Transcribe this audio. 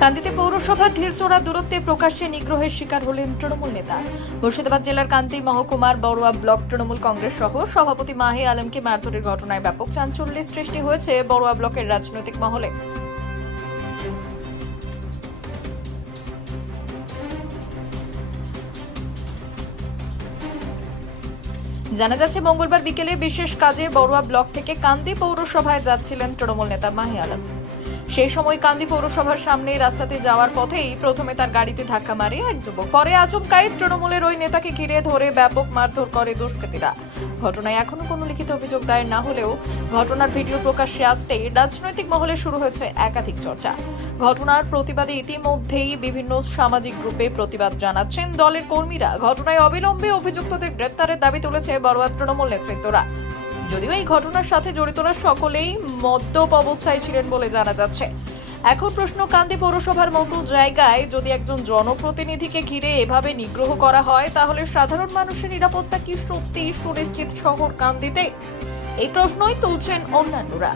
কান্দিতে পৌরসভার ঢিলচোড়া দূরত্বে প্রকাশ্যে নিগ্রহের শিকার হলেন তৃণমূল নেতা। মুর্শিদাবাদ জেলার কান্দি মহকুমার বড়ুয়া ব্লক তৃণমূল কংগ্রেস সহ সভাপতি মাহে আলমকে মারধরের ঘটনায় ব্যাপক চাঞ্চল্যের সৃষ্টি হয়েছে বড়ুয়া ব্লকের রাজনৈতিক মহলে। জানা যাচ্ছে, মঙ্গলবার বিকেলে বিশেষ কাজে বড়ুয়া ব্লক থেকে কান্দি পৌরসভায় যাচ্ছিলেন তৃণমূল নেতা মাহে আলম। সেই সময় কান্দি পৌরসভার সামনে রাস্তাতে যাওয়ার পথেই প্রথমে তার গাড়িতে ধাক্কা মারে এক যুবক। পরে আচমকাই তৃণমূলের ওই নেতাকে ঘিরে ধরে ব্যাপক মারধর করে দুষ্কৃতীরা। ঘটনায় এখনো কোনো লিখিত অভিযোগ দায়ের না হলেও ঘটনার ভিডিও প্রকাশ্যে আসতেই রাজনৈতিক মহলে শুরু হয়েছে একাধিক চর্চা। ঘটনার প্রতিবাদে ইতিমধ্যেই বিভিন্ন সামাজিক গ্রুপে প্রতিবাদ জানাচ্ছেন দলের কর্মীরা। ঘটনায় অবিলম্বে অভিযুক্তদের গ্রেপ্তারের দাবি তুলেছে বড়ুয়া তৃণমূল নেতৃত্বরা। যদিও এই ঘটনার সাথে জড়িতরা সকলেই মদ্যপ অবস্থায় ছিলেন বলে জানা যাচ্ছে। এখন প্রশ্ন, কান্দি পৌরসভার মতো জায়গায় যদি একজন জনপ্রতিনিধিকে ঘিরে এভাবে নিগ্রহ করা হয়, তাহলে সাধারণ মানুষের নিরাপত্তা কি সত্যি সুনিশ্চিত শহর কান্দিতে? এই প্রশ্নই তুলছেন অন্যান্যরা।